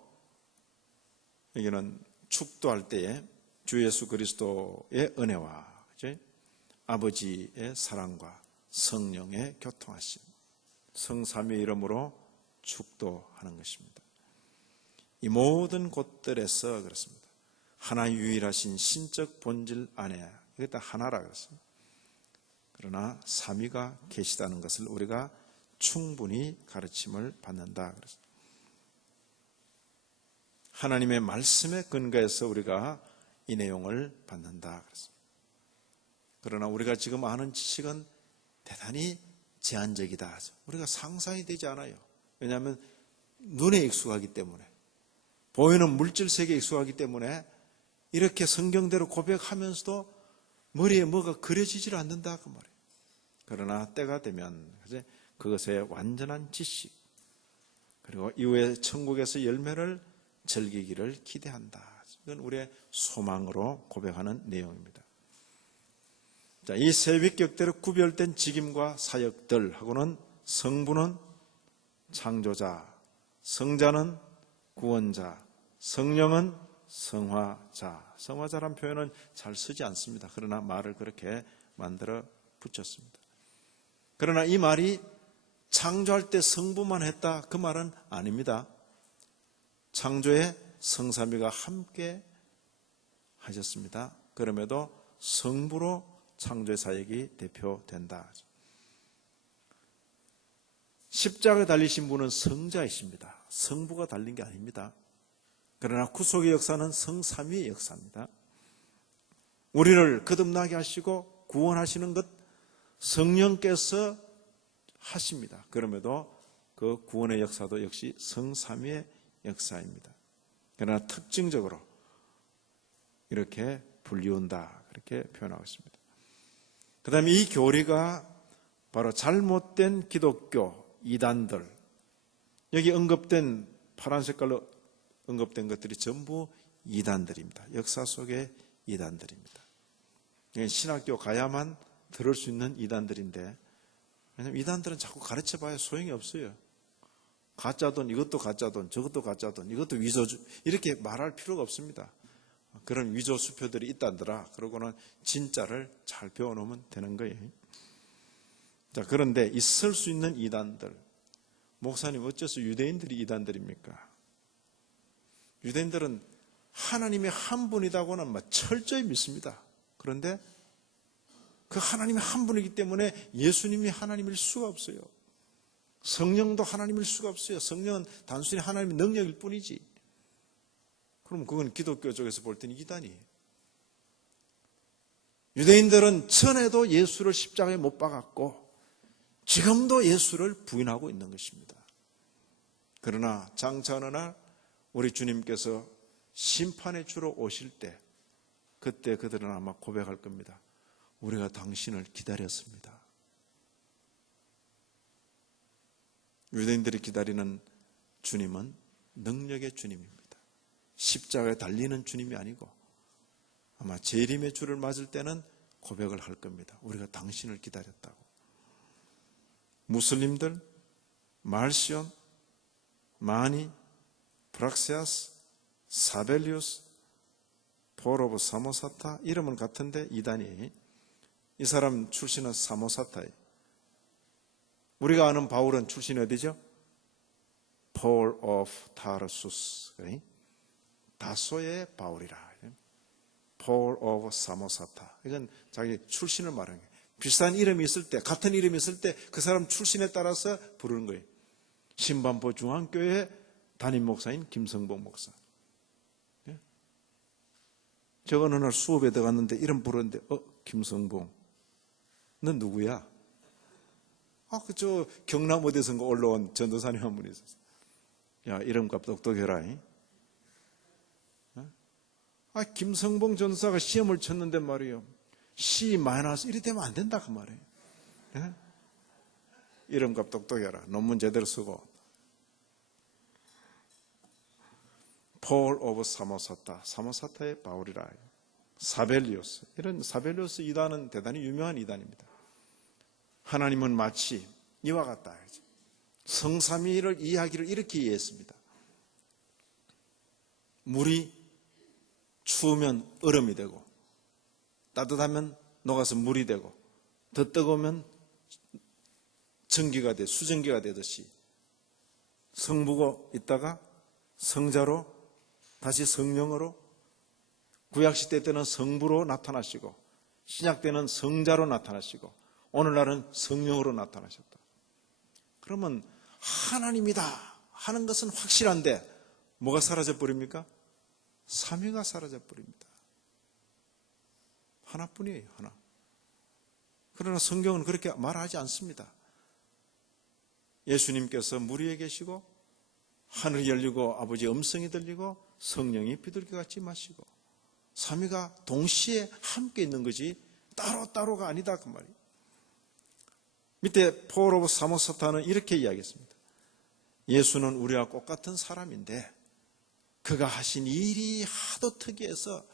여기는 축도할 때에 주 예수 그리스도의 은혜와 그치? 아버지의 사랑과 성령의 교통하심, 성삼위의 이름으로 축도하는 것입니다. 이 모든 곳들에서 그렇습니다. 하나 유일하신 신적 본질 안에 이게 다 하나라 그랬습니다. 그러나 삼위가 계시다는 것을 우리가 충분히 가르침을 받는다 그랬습니다. 하나님의 말씀에 근거해서 우리가 이 내용을 받는다 그랬습니다. 그러나 우리가 지금 아는 지식은 대단히 제한적이다. 우리가 상상이 되지 않아요. 왜냐하면 눈에 익숙하기 때문에, 보이는 물질 세계에 익숙하기 때문에 이렇게 성경대로 고백하면서도 머리에 뭐가 그려지질 않는다 그 말이에요. 그러나 때가 되면 그것의 완전한 지식, 그리고 이후에 천국에서 열매를 즐기기를 기대한다. 이건 우리의 소망으로 고백하는 내용입니다. 자, 이 세 위격대로 구별된 직임과 사역들하고는 성부는 창조자, 성자는 구원자, 성령은 성화자. 성화자란 표현은 잘 쓰지 않습니다. 그러나 말을 그렇게 만들어 붙였습니다. 그러나 이 말이 창조할 때 성부만 했다 그 말은 아닙니다. 창조에 성삼위가 함께 하셨습니다. 그럼에도 성부로 창조의 사역이 대표된다. 십자가에 달리신 분은 성자이십니다. 성부가 달린 게 아닙니다. 그러나 구속의 역사는 성삼위의 역사입니다. 우리를 거듭나게 하시고 구원하시는 것 성령께서 하십니다. 그럼에도 그 구원의 역사도 역시 성삼위의 역사입니다. 그러나 특징적으로 이렇게 불리운다 그렇게 표현하고 있습니다. 그 다음에 이 교리가 바로 잘못된 기독교 이단들, 여기 언급된 파란 색깔로 언급된 것들이 전부 이단들입니다. 역사 속의 이단들입니다. 신학교 가야만 들을 수 있는 이단들인데, 왜냐하면 이단들은 자꾸 가르쳐봐야 소용이 없어요. 가짜돈, 이것도 가짜돈, 저것도 가짜돈, 이것도 위조주, 이렇게 말할 필요가 없습니다. 그런 위조 수표들이 있다더라. 그러고는 진짜를 잘 배워놓으면 되는 거예요. 자, 그런데 있을 수 있는 이단들, 목사님 어째서 유대인들이 이단들입니까? 유대인들은 하나님이 한 분이다고는 철저히 믿습니다. 그런데 그 하나님이 한 분이기 때문에 예수님이 하나님일 수가 없어요. 성령도 하나님일 수가 없어요. 성령은 단순히 하나님의 능력일 뿐이지. 그럼 그건 기독교 쪽에서 볼 때는 이단이에요. 유대인들은 전에도 예수를 십자가에 못 박았고 지금도 예수를 부인하고 있는 것입니다. 그러나 장차 어느 날 우리 주님께서 심판의 주로 오실 때 그때 그들은 아마 고백할 겁니다. 우리가 당신을 기다렸습니다. 유대인들이 기다리는 주님은 능력의 주님입니다. 십자가에 달리는 주님이 아니고 아마 재림의 주를 맞을 때는 고백을 할 겁니다. 우리가 당신을 기다렸다고. 무슬림들, 말시온, 마니, 프락세아스, 사벨리우스, 폴 오브 사모사타, 이름은 같은데 이단이, 이 사람 출신은 사모사타예요. 우리가 아는 바울은 출신이 어디죠? 폴 오브 타르수스, 다소의 바울이라. 폴 오브 사모사타. 이건 자기 출신을 말하는 거예요. 비슷한 이름이 있을 때, 같은 이름이 있을 때 그 사람 출신에 따라서 부르는 거예요. 신반포 중앙교회 담임 목사인 김성봉 목사. 제가 어느 날 수업에 들어갔는데 이름 부르는데 김성봉 넌 누구야? 저 경남 어디선가 올라온 전도사님 한 분이 있었어. 야, 이름값 똑똑해라. 김성봉 전도사가 시험을 쳤는데 말이에요. C-1 되면 안 된다 그 말이에요. 이름값 똑똑해라. 논문 제대로 쓰고. 폴 오브 사모사타, 사모사타의 바울이라. 사벨리오스, 이런 사벨리오스 이단은 대단히 유명한 이단입니다. 하나님은 마치 이와 같다. 성삼위를 이야기를 이렇게 이해했습니다. 물이 추우면 얼음이 되고 따뜻하면 녹아서 물이 되고 더 뜨거우면 전기가 돼 수증기가 되듯이 성부가 있다가 성자로 다시 성령으로 구약시대 때는 성부로 나타나시고 신약 때는 성자로 나타나시고 오늘날은 성령으로 나타나셨다. 그러면 하나님이다 하는 것은 확실한데 뭐가 사라져버립니까? 삼위가 사라져버립니다. 하나뿐이에요. 하나. 그러나 성경은 그렇게 말하지 않습니다. 예수님께서 물 위에 계시고 하늘이 열리고 아버지의 음성이 들리고 성령이 비둘기같이 마시고 삼위가 동시에 함께 있는 거지 따로따로가 아니다 그 말이에요. 밑에 폴 오브 사모사타는 이렇게 이야기했습니다. 예수는 우리와 똑같은 사람인데 그가 하신 일이 하도 특이해서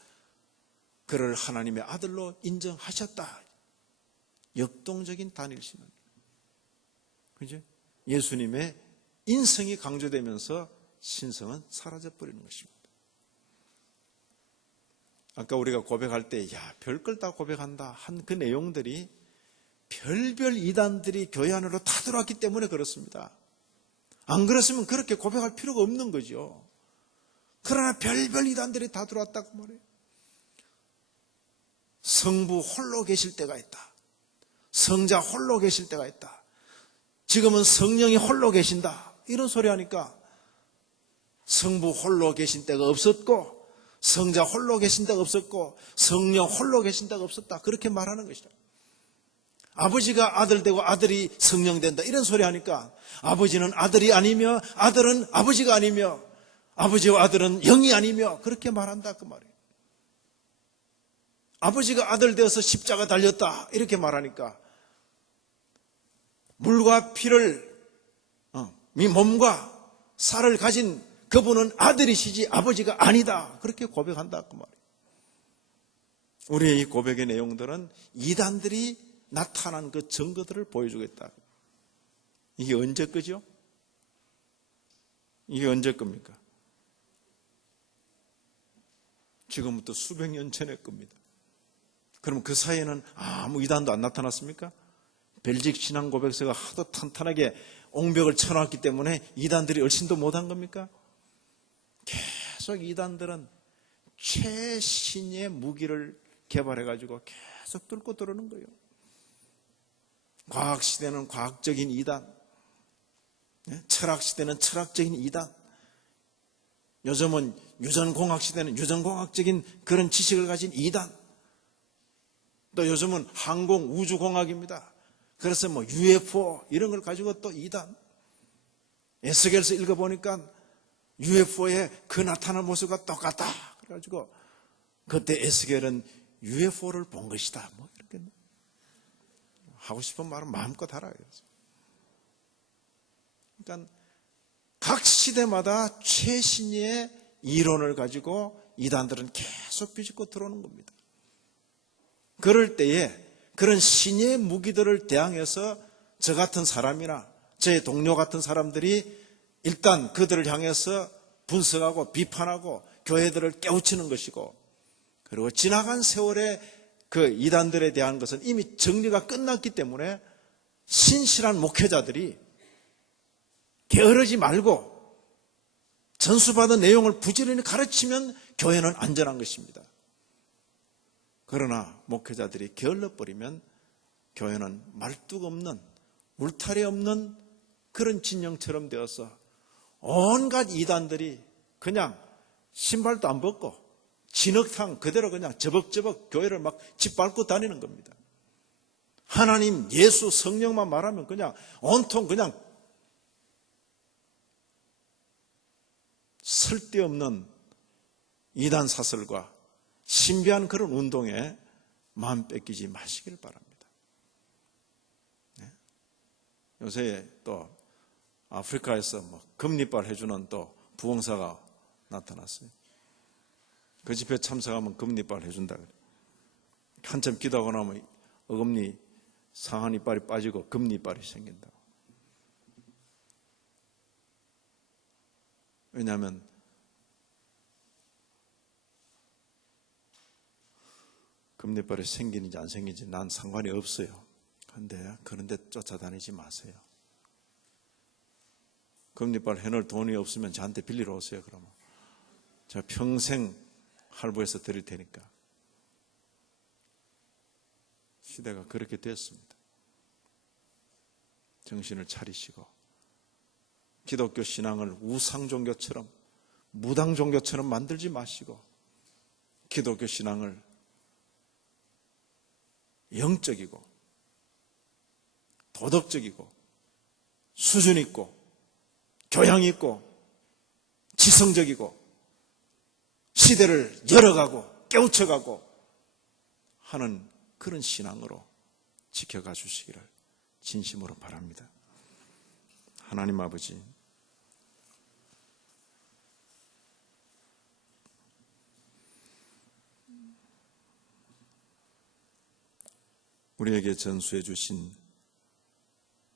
그를 하나님의 아들로 인정하셨다. 역동적인 단일신은. 그죠? 예수님의 인성이 강조되면서 신성은 사라져버리는 것입니다. 아까 우리가 고백할 때, 별걸 다 고백한다 한 그 내용들이 별별 이단들이 교회 안으로 다 들어왔기 때문에 그렇습니다. 안 그랬으면 그렇게 고백할 필요가 없는 거죠. 그러나 별별 이단들이 다 들어왔다고 말해요. 성부 홀로 계실 때가 있다. 성자 홀로 계실 때가 있다. 지금은 성령이 홀로 계신다. 이런 소리 하니까 성부 홀로 계신 때가 없었고 성자 홀로 계신 때가 없었고 성령 홀로 계신 때가 없었다. 그렇게 말하는 것이다. 아버지가 아들 되고 아들이 성령 된다. 이런 소리 하니까 아버지는 아들이 아니며 아들은 아버지가 아니며 아버지와 아들은 영이 아니며 그렇게 말한다 그 말이에요. 아버지가 아들 되어서 십자가 달렸다 이렇게 말하니까 물과 피를 몸과 살을 가진 그분은 아들이시지 아버지가 아니다 그렇게 고백한다 그 말이에요. 우리의 이 고백의 내용들은 이단들이 나타난 그 증거들을 보여주겠다. 이게 언제 거죠? 이게 언제 겁니까? 지금부터 수백 년 전의 겁니다. 그럼 그 사이에는 아무 이단도 안 나타났습니까? 벨직 신앙 고백서가 하도 탄탄하게 옹벽을 쳐놨기 때문에 이단들이 얼씬도 못한 겁니까? 계속 이단들은 최신의 무기를 개발해가지고 계속 뚫고 들어오는 거예요. 과학시대는 과학적인 이단, 철학시대는 철학적인 이단, 요즘은 유전공학시대는 유전공학적인 그런 지식을 가진 이단, 또 요즘은 항공 우주공학입니다. 그래서 뭐 UFO 이런 걸 가지고 또 이단 에스겔서 읽어보니까 UFO의 그 나타난 모습과 똑같다. 그래가지고 그때 에스겔은 UFO를 본 것이다. 뭐 이렇게 하고 싶은 말은 마음껏 하라. 그러니까 각 시대마다 최신의 이론을 가지고 이단들은 계속 비집고 들어오는 겁니다. 그럴 때에 그런 신의 무기들을 대항해서 저 같은 사람이나 제 동료 같은 사람들이 일단 그들을 향해서 분석하고 비판하고 교회들을 깨우치는 것이고, 그리고 지나간 세월의 그 이단들에 대한 것은 이미 정리가 끝났기 때문에 신실한 목회자들이 게으르지 말고 전수받은 내용을 부지런히 가르치면 교회는 안전한 것입니다. 그러나 목회자들이 게을러버리면 교회는 말뚝 없는, 울타리 없는 그런 진영처럼 되어서 온갖 이단들이 그냥 신발도 안 벗고 진흙탕 그대로 그냥 저벅저벅 교회를 막 짓밟고 다니는 겁니다. 하나님, 예수, 성령만 말하면 그냥 온통 그냥 쓸데없는 이단 사설과 신비한 그런 운동에 마음 뺏기지 마시길 바랍니다. 네? 요새 또 아프리카에서 뭐 금리빨 해주는 또 부흥사가 나타났어요. 그 집회 참석하면 금리빨 해준다 그래. 한참 기도하고 나면 어금니 상한 이빨이 빠지고 금리빨이 생긴다. 왜냐하면 금리빨이 생기는지 안 생기는지 난 상관이 없어요. 그런데 쫓아다니지 마세요. 금리빨 해놓을 돈이 없으면 저한테 빌리러 오세요. 그러면 제가 평생 할부해서 드릴 테니까. 시대가 그렇게 됐습니다. 정신을 차리시고 기독교 신앙을 우상 종교처럼, 무당 종교처럼 만들지 마시고 기독교 신앙을 영적이고 도덕적이고 수준 있고 교양 있고 지성적이고 시대를 열어가고 깨우쳐가고 하는 그런 신앙으로 지켜가 주시기를 진심으로 바랍니다. 하나님 아버지, 우리에게 전수해 주신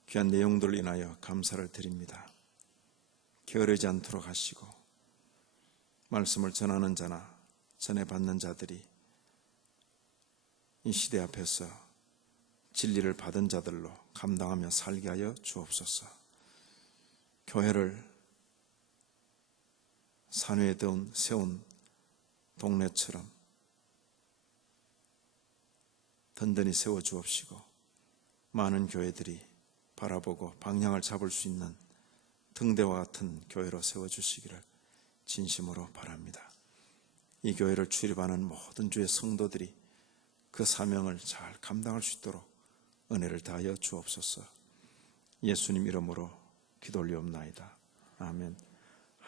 귀한 내용들을 인하여 감사를 드립니다. 게으르지 않도록 하시고 말씀을 전하는 자나 전해받는 자들이 이 시대 앞에서 진리를 받은 자들로 감당하며 살게 하여 주옵소서. 교회를 산 위에 세운 동네처럼 든든히 세워 주옵시고 많은 교회들이 바라보고 방향을 잡을 수 있는 등대와 같은 교회로 세워주시기를 진심으로 바랍니다. 이 교회를 출입하는 모든 주의 성도들이 그 사명을 잘 감당할 수 있도록 은혜를 다하여 주옵소서. 예수님 이름으로 기도 올리옵나이다. 아멘.